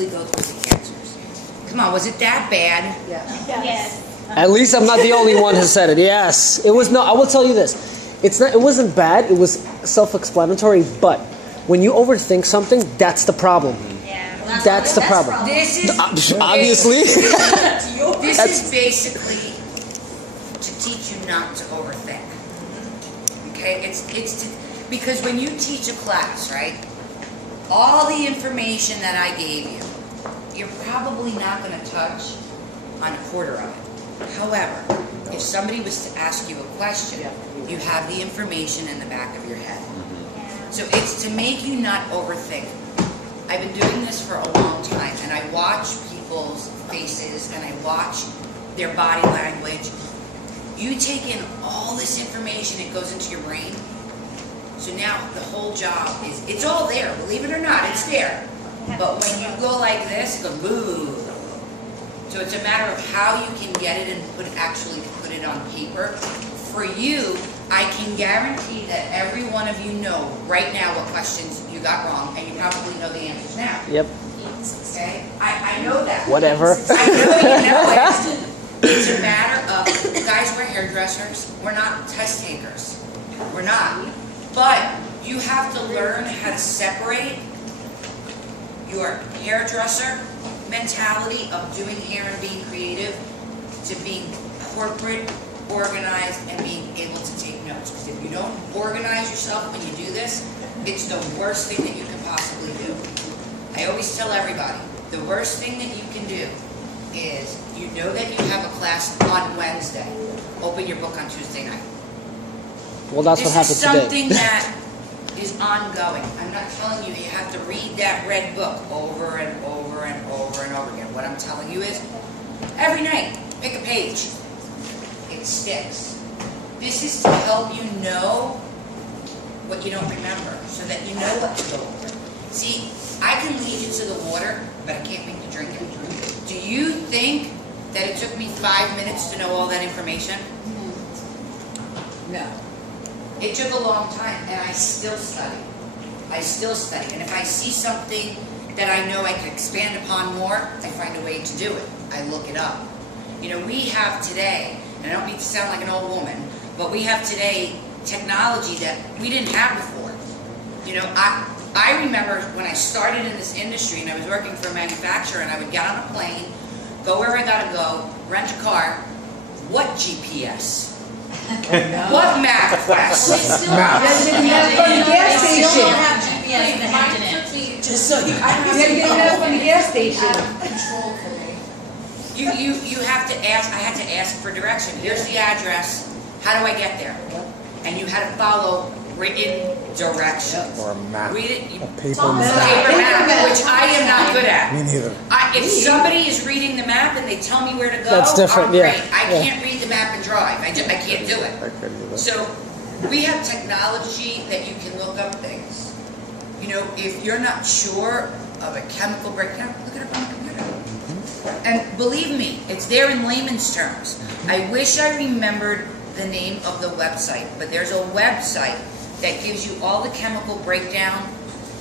possibly go through the cancers. Come on, was it that bad? Yes. At least I'm not the only one who said it. Yes, it was. No, I will tell you this. It's not. It wasn't bad. It was self-explanatory. But when you overthink something, that's the problem. Yeah. That's the problem. This is Obviously. This is basically to teach you not to overthink. Okay, it's because when you teach a class, right? All the information that I gave you, you're probably not going to touch on a quarter of it. However, if somebody was to ask you a question, you have the information in the back of your head. So it's to make you not overthink. I've been doing this for a long time, and I watch people's faces, and I watch their body language. You take in all this information, it goes into your brain. So now the whole job is, it's all there, believe it or not, it's there. But when you go like this, it goes boo. So it's a matter of how you can get it and actually put it on paper. For you, I can guarantee that every one of you know right now what questions you got wrong, and you probably know the answers now. Yep. Okay? I know that. Whatever. I know you know it. It's a matter of, guys, we're hairdressers. We're not test takers. We're not. But you have to learn how to separate your hairdresser mentality of doing hair and being creative to being corporate, organized, and being able to take notes. Because if you don't organize yourself when you do this, it's the worst thing that you can possibly do. I always tell everybody, the worst thing that you can do is, you know that you have a class on Wednesday. Open your book on Tuesday night. Well, that's what happened today. This is something that is ongoing. I'm not telling you have to read that red book over and over and over and over again. What I'm telling you is, every night, pick a page. It sticks. This is to help you know what you don't remember, so that you know what to go over. See, I can lead you to the water, but I can't make you drink it. Do you think that it took me 5 minutes to know all that information? No. It took a long time, and I still study. I still study. And if I see something that I know I can expand upon more, I find a way to do it. I look it up. You know, we have today, and I don't mean to sound like an old woman, but we have today technology that we didn't have before. You know, I remember when I started in this industry and I was working for a manufacturer, and I would get on a plane, go where I gotta go, rent a car. What GPS? What MapQuest? They still don't have GPS in the Hampton. Just so you from the gas station. control for me. You have to ask, I had to ask for direction. Here's the address. How do I get there? And you had to follow written directions. Or a map. Read it. A paper Paper map. map, which I am not good at. Me neither. If somebody is reading the map and they tell me where to go, That's different, I'm yeah. great. I can't read the map and drive. I can't do it. I couldn't either. So we have technology that you can look up things. You know, if you're not sure of a chemical breakdown, look it up on the computer. And believe me, it's there in layman's terms. I wish I remembered the name of the website, but there's a website that gives you all the chemical breakdown,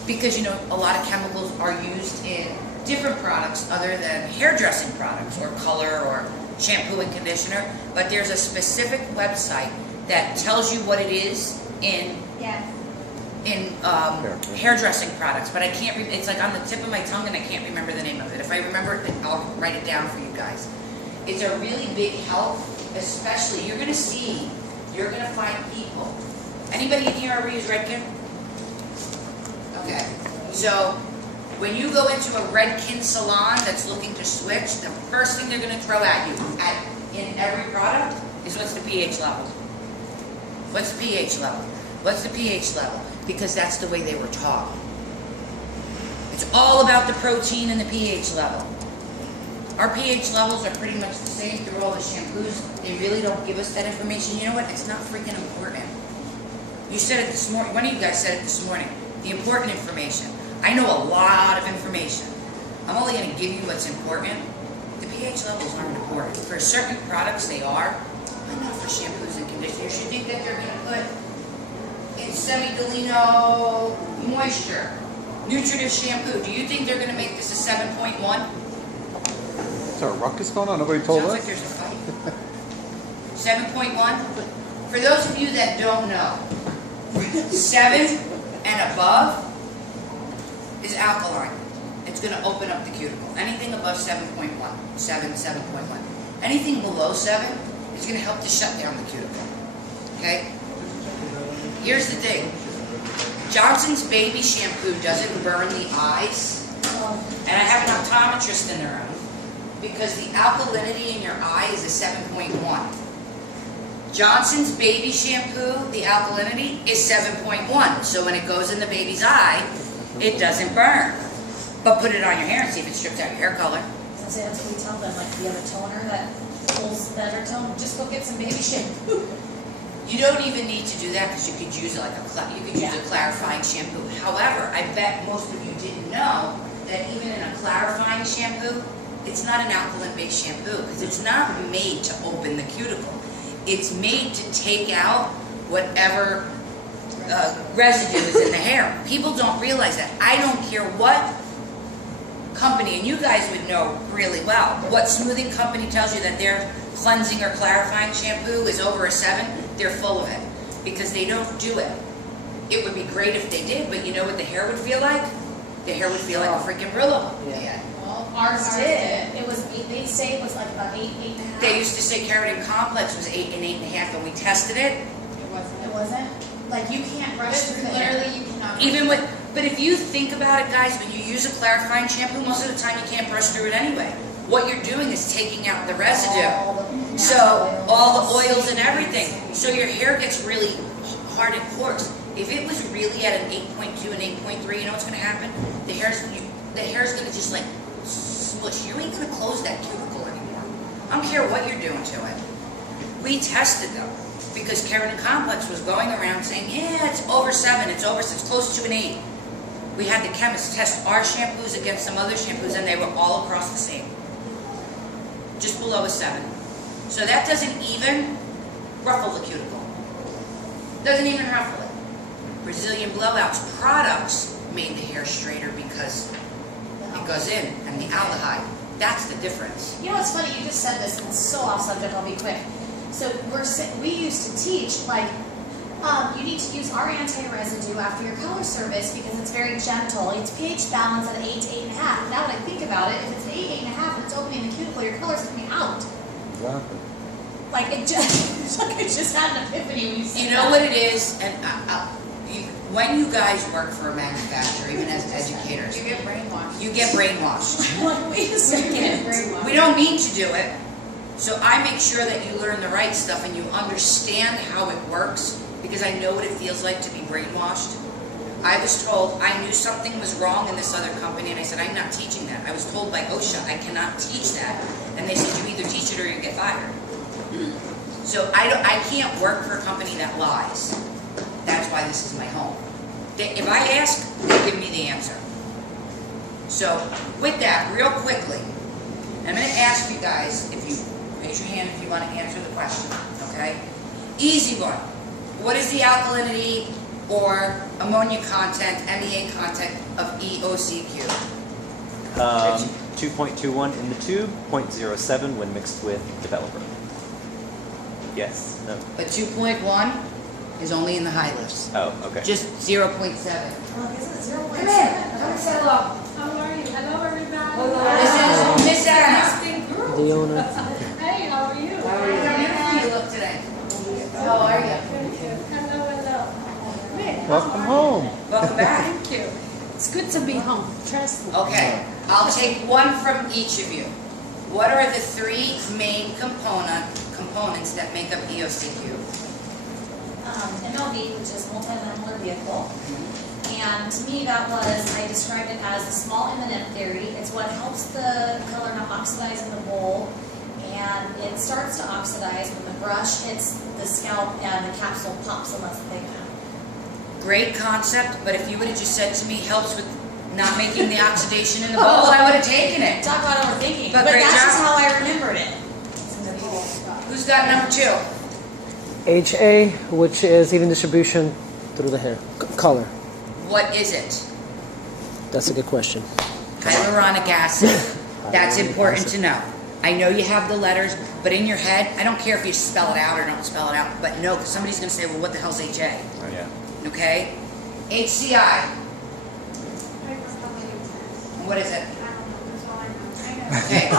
because you know a lot of chemicals are used in different products other than hairdressing products or color or shampoo and conditioner, but there's a specific website that tells you what it is in hairdressing products, but I can't it's like on the tip of my tongue and I can't remember the name of it. If I remember it, I'll write it down for you guys. It's a really big help, especially you're going to find people. Anybody in here ever use Redken? Okay. So when you go into a Redken salon that's looking to switch, the first thing they're going to throw at you in every product is what's the pH level. What's the pH level? What's the pH level? Because that's the way they were taught. It's all about the protein and the pH level. Our pH levels are pretty much the same through all the shampoos. They really don't give us that information. You know what? It's not freaking important. You said it this morning. One of you guys said it this morning. The important information. I know a lot of information. I'm only going to give you what's important. The pH levels aren't important. For certain products, they are, but not for shampoos and conditioners. You think that they're going to put in semi-Delino moisture? Nutritive shampoo. Do you think they're gonna make this a 7.1? Is there a ruckus going on? Nobody told Sounds like us? there's a fight. 7.1? For those of you that don't know, 7 and above is alkaline. It's gonna open up the cuticle. Anything above 7.1, 7.1. Anything below 7 is gonna help to shut down the cuticle. Okay? Here's the thing. Johnson's baby shampoo doesn't burn the eyes. And I have an optometrist in the room because the alkalinity in your eye is a 7.1. Johnson's baby shampoo, the alkalinity is 7.1. So when it goes in the baby's eye, it doesn't burn. But put it on your hair and see if it strips out your hair color. So that's what we tell them, like, if you have a toner that pulls better tone, just go get some baby shampoo. You don't even need to do that because you could use like a clarifying shampoo. However, I bet most of you didn't know that even in a clarifying shampoo, it's not an alkaline-based shampoo because it's not made to open the cuticle. It's made to take out whatever residue is in the hair. People don't realize that. I don't care what company, and you guys would know really well, what smoothing company tells you that their cleansing or clarifying shampoo is over a 7, they're full of it because they don't do it. It would be great if they did, but you know what the hair would feel like? The hair would feel like a freaking Brillo. Yeah. Well, ours did. It was, they say it was like about 8, 8.5. They used to say Keratin Complex was 8 and 8.5, and we tested it. It wasn't? Like, you can't brush through the hair. Literally, you cannot. Even with, but if you think about it, guys, when you use a clarifying shampoo, most of the time you can't brush through it anyway. What you're doing is taking out the residue. So, all the oils and everything. So your hair gets really hard and coarse. If it was really at an 8.2 and 8.3, you know what's going to happen? The hair's going to just like smush. You ain't going to close that cuticle anymore. I don't care what you're doing to it. We tested them because Keratin Complex was going around saying, yeah, it's over 7, it's close to an 8. We had the chemists test our shampoos against some other shampoos and they were all across the same. Just below a 7. So that doesn't even ruffle the cuticle. Doesn't even ruffle it. Brazilian Blowouts products made the hair straighter because it goes in and the aldehyde. That's the difference. You know what's funny? You just said this, and it's so off subject. I'll be quick. So we used to teach like you need to use our anti-residue after your color service because it's very gentle. It's pH balance at 8 to 8.5. Now that I think about it, if it's 8, 8.5, and it's opening the cuticle, your color's coming out. Exactly. Like it just, like it just had an epiphany when you said You know what it is, and when you guys work for a manufacturer, even as educators, You get brainwashed. you get brainwashed. Like, wait a second. We don't mean to do it, so I make sure that you learn the right stuff and you understand how it works, because I know what it feels like to be brainwashed. I was told I knew something was wrong in this other company, and I said, I'm not teaching that. I was told by OSHA, I cannot teach that. And they said, you either teach it or you get fired. So I can't work for a company that lies. That's why this is my home. If I ask, they give me the answer. So with that, real quickly, I'm going to ask you guys, if you raise your hand if you want to answer the question, okay? Easy one. What is the alkalinity or ammonia content, MEA content of EOCQ? 2.21 in the tube, 0.07 when mixed with developer. Yes. No. But 2.1 is only in the high lifts. Oh, okay. Just 0.7. Well, isn't it 0.7? Come in. Come say hello. How are you? Hello, everybody. Hello. This is Miss Anna. Leona. Hey, how are you? How beautiful you look today. How are you? Hello, hello. Welcome home. Welcome back. Thank you. It's good to be home. Trust me. Okay, I'll take one from each of you. What are the 3 main components that make up EOCQ? MLV, which is multi-molecular vehicle. And to me, that was, I described it as the small M&M theory. It's what helps the color not oxidize in the bowl. And it starts to oxidize when the brush hits the scalp and the capsule pops and lets the thing out. Great concept, but if you would have just said to me, helps with not making the oxidation in the bowl, I would have taken it. Talk about overthinking. But But great that's just job. how I remembered it. Who's got number 2? HA, which is even distribution through the hair. Color. What is it? That's a good question. Hyaluronic acid. That's important to know. I know you have the letters, but in your head, I don't care if you spell it out or don't spell it out, but no, because somebody's going to say, well, what the hell's HA? Oh, yeah. Okay? HCI. What is it? Okay.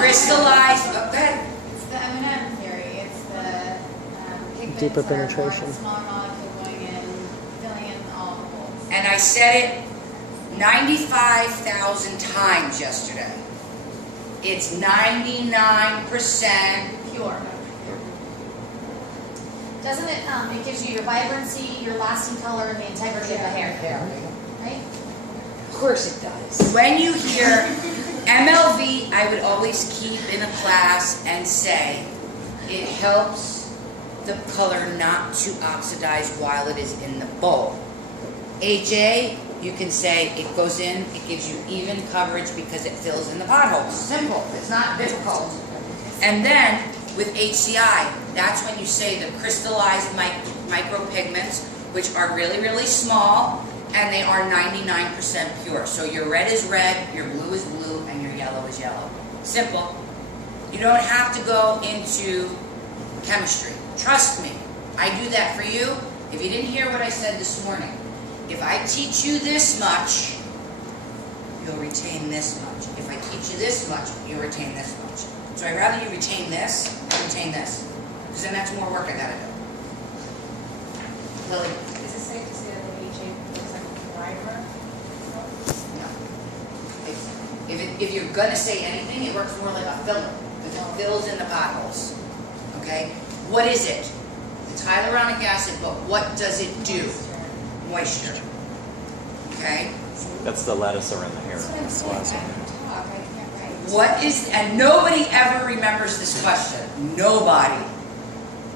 Crystallized. Oh, go ahead. It's the M&M theory. It's the pigments Deeper are penetration. one smaller molecule going in, filling in all the holes. And I said it 95,000 times yesterday. It's 99% Pure. Doesn't it, it gives you your vibrancy, your lasting color, and the integrity of the hair, right? Of course it does. When you hear MLV, I would always keep in a class and say, it helps the color not to oxidize while it is in the bowl. HA, you can say it goes in, it gives you even coverage because it fills in the potholes. Simple, it's not difficult. And then with HCI, that's when you say the crystallized micropigments, which are really, really small, and they are 99% pure. So your red is red, your blue is blue, and your yellow is yellow. Simple. You don't have to go into chemistry. Trust me, I do that for you. If you didn't hear what I said this morning, if I teach you this much, you'll retain this much. If I teach you this much, you'll retain this much. So I'd rather you retain this than retain this, because then that's more work I gotta do. Lily? Is it safe to say that the HA looks like a primer? No. If you're gonna say anything, it works more like a filler, because it fills in the potholes. Okay? What is it? It's hyaluronic acid, but what does it do? Moisture. Okay? That's the lattice around the hair. That's what I'm saying. I can talk, I can't write. What is, and nobody ever remembers this question. Nobody.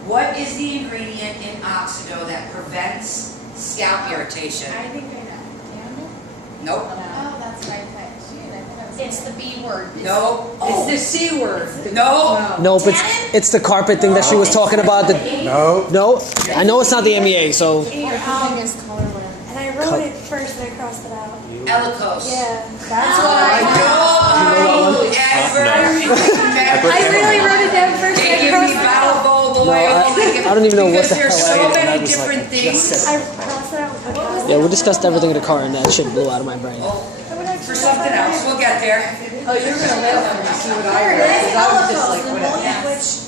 What is the ingredient in Oxido that prevents scalp irritation? I think I know. Candle? Nope. Oh, that's right. Shoot, I thought that was. It's the B word. Nope. It's the C word. No. Nope, it's the carpet thing that she was talking about. No. No, I know it's not the MEA. So And I wrote it first and I crossed it out. Elikos. Yeah, that's why. Nobody ever remembers. I really wrote it down first They and I give me crossed it out. Valvo, No, Loyal. I don't even know what the because hell there's so I did, and I many was like, different things. I crossed it out. yeah, we discussed everything in the car, and that shit blew out of my brain. Oh, for something else, we'll get there. Oh, you're gonna laugh when you see what I read, because I was just like, what? Which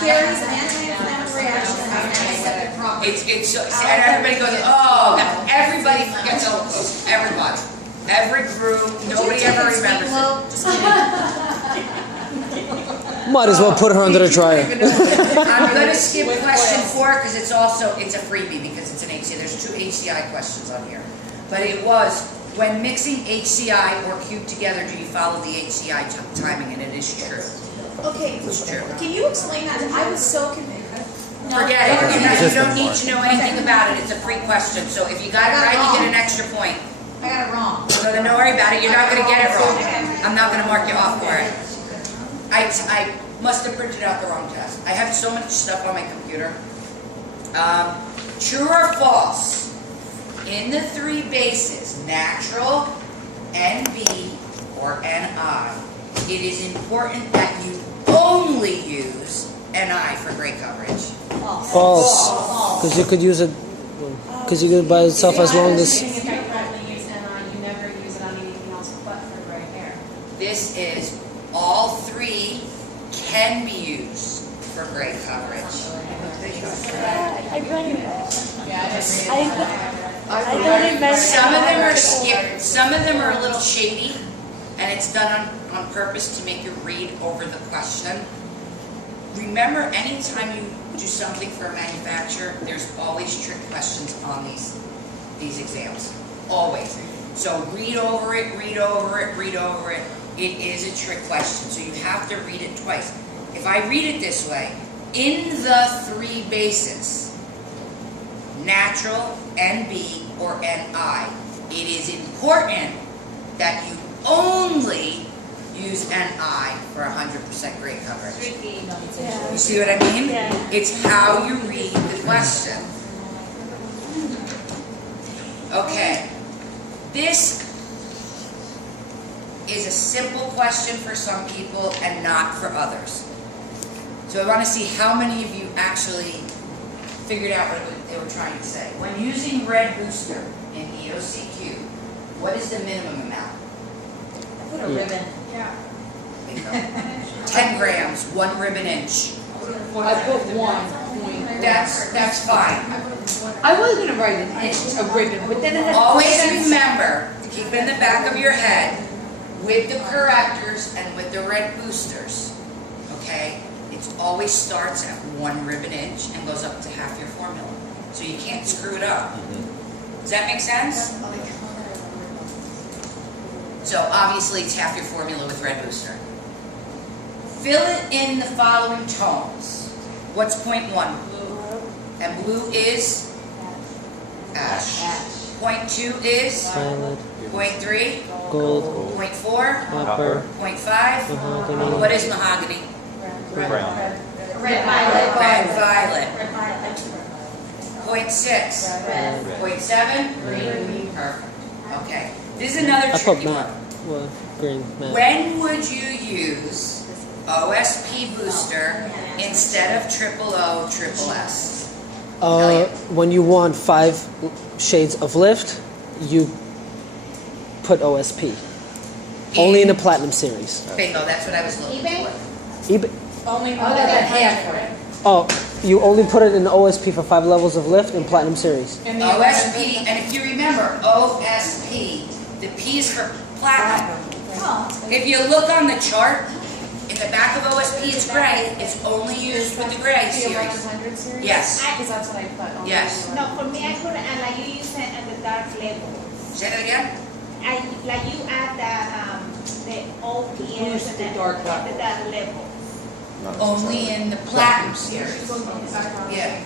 carries an anti-inflammatory action and has an antiseptic property. It's and everybody goes, oh, God. Everybody forgets Elikos. Everybody. Every group, nobody ever remembers it. Just kidding. Might as well put her under the dryer. I'm gonna skip question 4 because it's a freebie because it's an HCI. There's 2 HCI questions on here. But it was, when mixing HCI or cube together, do you follow the HCI timing? And it is true. Okay, It's true. can you explain that? I was so confused. No, Forget it. okay. You don't need to know anything about it. It's a free question. So if you got it right, you get an extra point. I got it wrong. So then don't worry about it. You're not gonna get it wrong. I'm not gonna mark you off for it. I must have printed out the wrong test. I have so much stuff on my computer. True or false? In the 3 bases, natural, NB, or NI, it is important that you only use NI for gray coverage. False, because you could use it. Because you could by itself as long as. If you correctly use NI, you never use it on anything else but for gray hair. This is, all 3 can be used for gray coverage. I read it. Yeah, I thought it meant. Some of them are skipped, some of them are a little shady, and it's done on purpose to make you read over the question. Remember, anytime you do something for a manufacturer, there's always trick questions on these exams. Always. So read over it, read over it, read over it. It is a trick question, so you have to read it twice. If I read it this way, in the 3 bases, natural, NB, or NI, it is important that you only use NI for 100% gray coverage. Yeah. You see what I mean? Yeah. It's how you read the question. Okay. This is a simple question for some people and not for others. So I want to see how many of you actually figured out what they were trying to say. When using red booster in EOCQ, what is the minimum amount? I put a ribbon. Yeah. 10 grams, 1 ribbon inch. I put 1 point. That's fine. I was gonna write a ribbon, but then it. Always remember to keep in the back of your head with the correctors and with the red boosters, okay? It always starts at 1 ribbon inch and goes up to half your formula. So you can't screw it up. Does that make sense? So obviously it's half your formula with red booster. Fill it in the following tones. What's point 1? And blue is? Ash. Point 2 is? Violet, Point 3? gold, Point 4? copper, Point 5? mahogany. What is mahogany? Brown. Red violet. Red violet. Red violet. Point 6? Red. Point 7? Green. Perfect. Okay. This is another I put tricky matte. one. Well, green, matte. When would you use OSP booster instead of O SSS? When you want 5 shades of lift, you put OSP. Only in the Platinum series. Bingo, that's what I was looking eBay? for. Even, Only Other than half. oh, you only put it in the OSP for 5 levels of lift in Platinum series. And the OSP, and if you remember, OSP, the P is for platinum. Oh. If you look on the chart, in the back of OSP it's gray, it's only used with the gray The series. 1100 series? Yes. Because that's what I put. only Yes. the No, for me, I put it, like you use it at the dark level. Say that again? Like you add the OPS Boost and the the dark level. the dark level. Only in the platinum series. background. Yeah.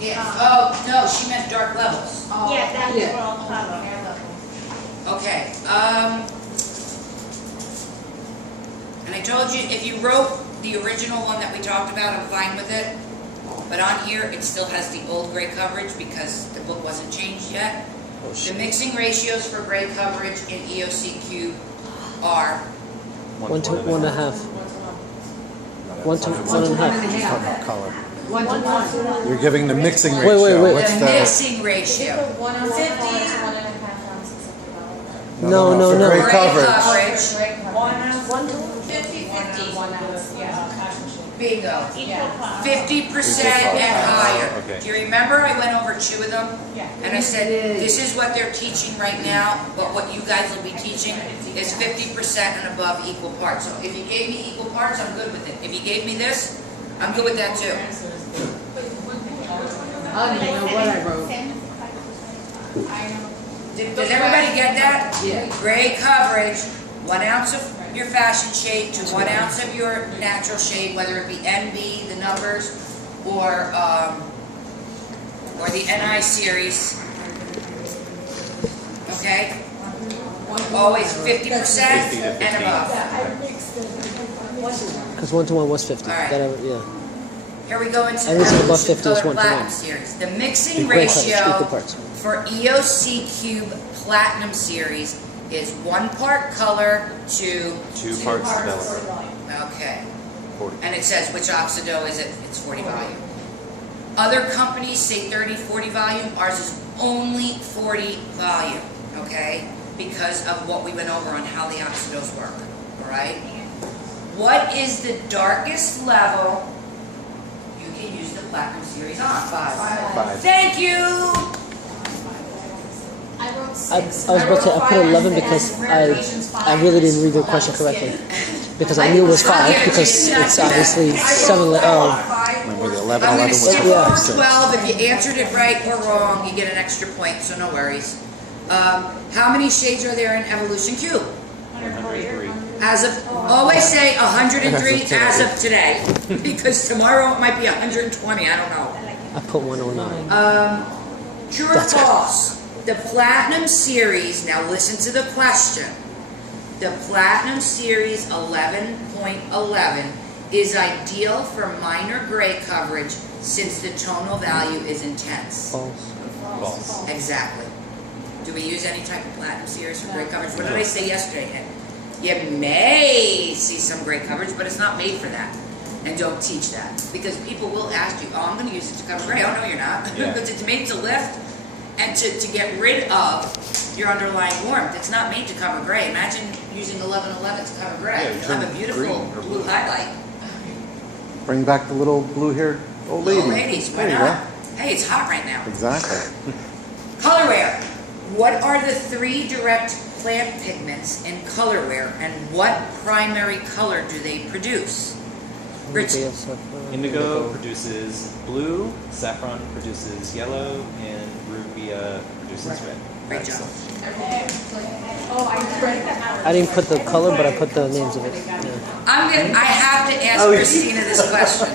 Yeah. Oh, no, she meant dark levels. Yeah, that's Yeah. the wrong color. Hair level. Okay, and I told you, if you wrote the original one that we talked about, I'm fine with it. But on here, it still has the old gray coverage because the book wasn't changed yet. The mixing ratios for gray coverage in EOCQ are 1 to 1.5. 1 to 1.5. Color. 1 to 1. You're giving the mixing Wait, ratio. wait. What's the the? mixing ratio. 1 ounce of color to 1.5 ounces of development. No. For gray Gray coverage. coverage, Great coverage. 1 to 50. 1 ounce, yeah, passion shade. bingo. Yeah. 50% and higher. Okay. Do you remember I went over 2 of them? Yeah. And I said, this is what they're teaching right now, but what you guys will be teaching is 50% and above equal parts. So if you gave me equal parts, I'm good with it. If you gave me this, I'm good with that too. I don't even know what I wrote. Does everybody get that? Yeah. Gray coverage, 1 ounce of your fashion shade to 1 ounce of your natural shade, whether it be NB, the numbers, or the NI series. Okay? Always 50% and above. Because 1 to 1 was 50. All right. Yeah. Here we go into Everything above Evolution 50 is Color 1 to 1. Platinum series. The mixing The gray coverage, equal ratio parts. for EOC Cube Platinum series is 1 part color to 2 parts developer. okay. 40. And it says which oxido is it? It's 40 volume. Other companies say 30, 40 volume. Ours is only 40 volume, okay? Because of what we went over on how the oxidos work, all right? What is the darkest level you can use the Platinum series on? 5. Thank you! I wrote I 6. was about to say, I put 11 because I really didn't read the question correctly. Because I knew it was 5 because it's obviously 7. Remember the 11. I'm 11 gonna was skip Yeah. over 56. 12. If you answered it right or wrong, you get an extra point, so no worries. How many shades are there in Evolution Cube? 103. As of, always say 103 as of today, because tomorrow it might be 120, I don't know. I put 109. True or That's good. false? The Platinum Series, now listen to the question. The Platinum Series 11.11 is ideal for minor gray coverage since the tonal value is intense. False. False. Exactly. Do we use any type of Platinum Series for gray coverage? What did I say yesterday, Ed? You may see some gray coverage, but it's not made for that. And don't teach that. Because people will ask you, oh, I'm going to use it to cover gray. Oh, no, you're not. Yeah. Because it's made to lift and to get rid of your underlying warmth. It's not made to cover gray. Imagine using 1111 to cover gray. Yeah, you You'll have a turn beautiful green or blue blue. highlight. Bring back the little blue-haired old lady. Little ladies, why There you not? Hey, it's hot right now. go. Exactly. Colorware. What are the 3 direct plant pigments in colorware, and what primary color do they produce? Rich. Indigo produces blue, saffron produces yellow, and rubia produces red. Great job. Oh, I read that. I didn't put the color, but I put the names of it. Yeah. I have to ask Christina this question.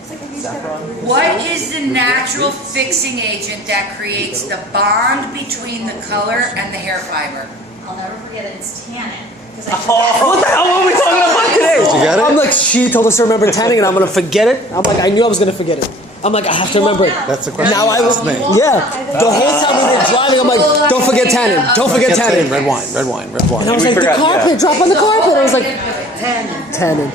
It's like a new Saffron. What is the natural fixing agent that creates the bond between the color and the hair fiber? I'll never forget it, it's tannin. 'Cause I What the hell are we talking about today? Did you get it? I'm like, she told us to remember tanning, and I'm gonna forget it. I'm like, I knew I was gonna forget it. I'm like, I have to remember it. That's the question. Now I was, me. yeah. The whole time we were driving, I'm like, don't forget tanning. Don't forget Kept saying tanning. red wine, red wine, red wine. And I was We like, forgot, the carpet, yeah. drop on the carpet. I was like, Tannin. tanning.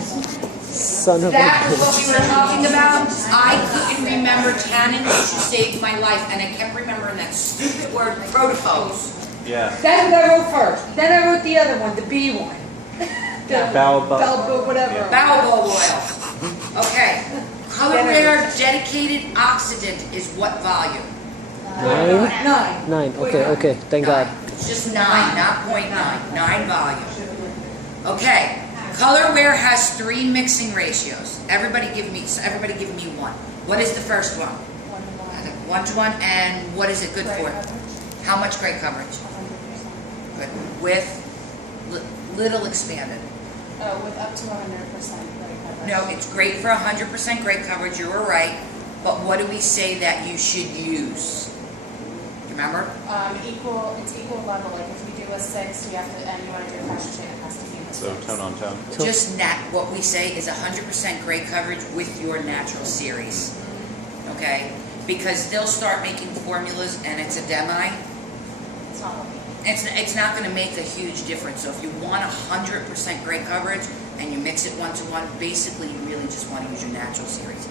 Son of That a was what bitch. we were talking about. I couldn't remember tannin, which saved my life, and I kept remembering that stupid word, protopose. Yeah. That's what I wrote first. Then I wrote the other one, the B one. Baobab. Whatever. Baobab oil. Okay. Colorware dedicated oxidant is what volume? 9? 9. 9. Okay. Thank God. It's just 9, not 0.9. 9 volume. Okay. Colorware has 3 mixing ratios. Everybody give me one. What is the first one? 1-to-1. And what is it good for? How much gray coverage? Good. With little expanded. Oh, with up to 100% gray coverage. No, it's great for 100% gray coverage. You were right. But what do we say that you should use? Remember? It's equal level. Like if you do a 6, you have to, and you want to do a fashion shade, it has to be a 6. So tone on tone. Just what we say is 100% gray coverage with your natural series. Okay? Because they'll start making formulas and it's a demi. It's not working. It's not going to make a huge difference. So if you want 100% gray coverage and you mix it 1-to-1, basically you really just want to use your natural series.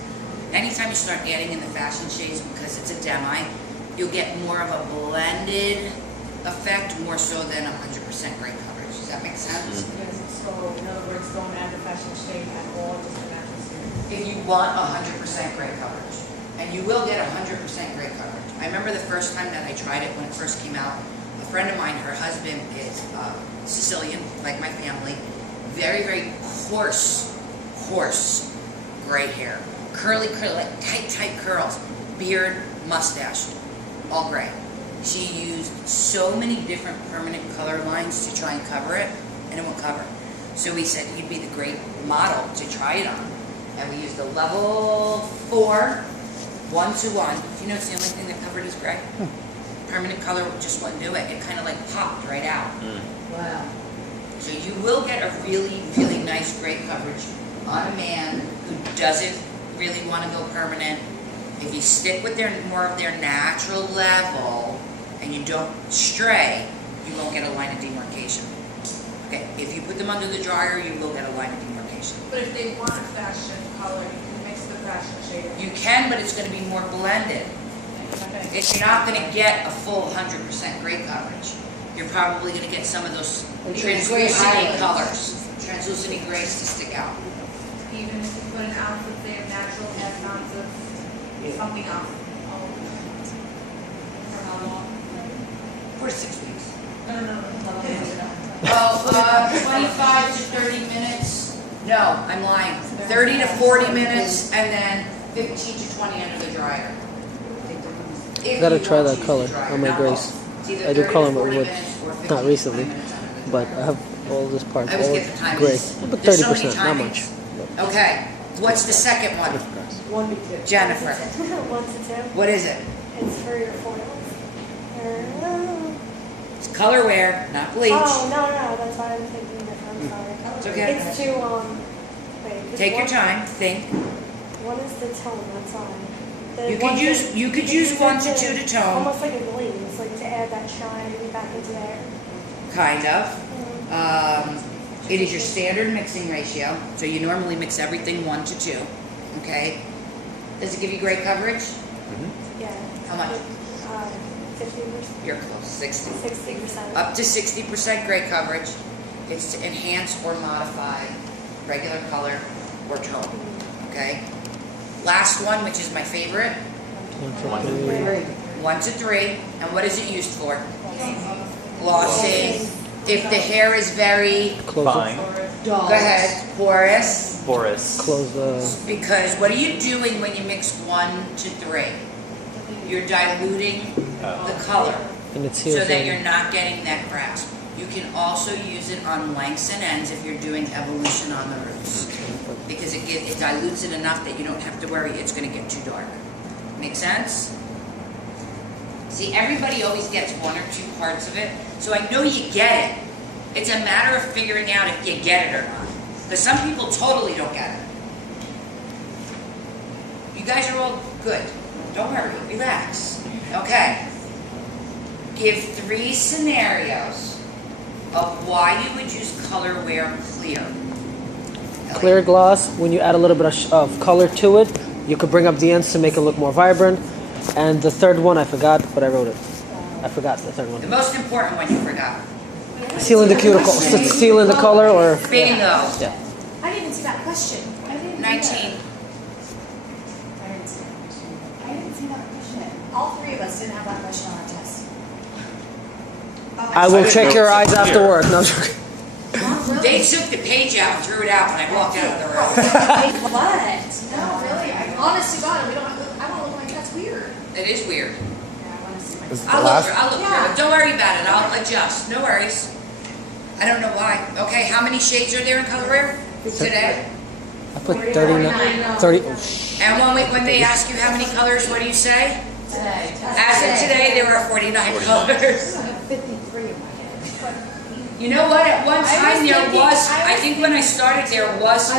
Anytime you start adding in the fashion shades, because it's a demi, you'll get more of a blended effect, more so than 100% gray coverage. Does that make sense? So in other words, don't add the fashion shade at all, just the natural series. If you want 100% gray coverage, and you will get 100% gray coverage. I remember the first time that I tried it when it first came out. A friend of mine, her husband is Sicilian, like my family. Very, very coarse gray hair. Curly, like tight curls. Beard, mustache, all gray. She used so many different permanent color lines to try and cover it, and it won't cover. So we said he'd be the great model to try it on. And we used a level 4, 1-to-1. You know, it's the only thing that covered his gray. Permanent color just wouldn't do it. It kind of like popped right out. Wow. So you will get a really, really nice gray coverage on a man who doesn't really want to go permanent. If you stick with more of their natural level and you don't stray, you won't get a line of demarcation. Okay, if you put them under the dryer, you will get a line of demarcation. But if they want fashion color, you can mix the fashion shade. You can, but it's going to be more blended. You're not going to get a full 100% gray coverage. You're probably going to get some of those translucent colors, translucent grays to stick out. Even if you put an ounce of their natural and an ounce of something else. For how long? 4 to 6 weeks. No. Well, 25 to 30 minutes. No, I'm lying. 30 to 40 minutes, and then 15 to 20 under the dryer. If Gotta you try want that to use color the dryer, on my not grays. both. It's either I do 30 color to them 40 with, minutes or 15 not to recently, 20 minutes under the but dryer. I have all this part, I always all get the timings. gray. But There's so 30%, many not timings. much. Okay, what's the second one? 1 to 2. Jennifer, 1 to 2. what is it? It's for your foils. It's colorware, not bleach. Oh, no, that's why I'm thinking different. I'm sorry. It's okay. It's to, wait. this Take your one- time, think. What is the tone? That's on. The You one could use to- you could use 1 to 2 to tone, Almost like a glaze, like to add that shine back into there. kind of. It is your standard mixing ratio, so you normally mix everything 1 to 2, okay? Does it give you great coverage? Yeah. How much? 50%. You're close, 60. 60%. Up to 60% gray coverage. It's to enhance or modify regular color or tone, okay? Last one, which is my favorite, 1 to 3. And what is it used for? Glossing. If the hair is very, Fine. go ahead, porous, Porous. Close the. because what are you doing when you mix 1 to 3? You're diluting the color And it's so here. that you're not getting that grass. You can also use it on lengths and ends if you're doing evolution on the roots, because it dilutes it enough that you don't have to worry it's going to get too dark. Make sense? See, everybody always gets 1 or 2 parts of it, so I know you get it. It's a matter of figuring out if you get it or not, because some people totally don't get it. You guys are all good. Don't worry, relax. Okay. Give 3 scenarios of why you would use color where clear. Clear gloss, when you add a little bit of color to it, you could bring up the ends to make it look more vibrant. And the third one, I forgot, but I wrote it. I forgot the third The one. most important one you forgot. Sealing the cuticle, sealing the color, or Bingo. yeah. I didn't even see that question. 19. I didn't see that question. All 3 of us didn't have that question on our test. I will check your eyes after work. No, I'm joking. They took the page out and threw it out when I walked out of the room. What? No, really, honest to God, we don't, I don't look like that's weird. It is weird. Yeah, I wanna see my. This is the I'll look last. through it. Don't worry about it. I'll adjust. No worries. I don't know why. Okay, how many shades are there in color rare today? I put 39, 30. Oh, And when they ask you how many colors, what do you say? As of today, there are 49 colors. 53 in my head. You know what? At one time there thinking- was, I I was think when I started there was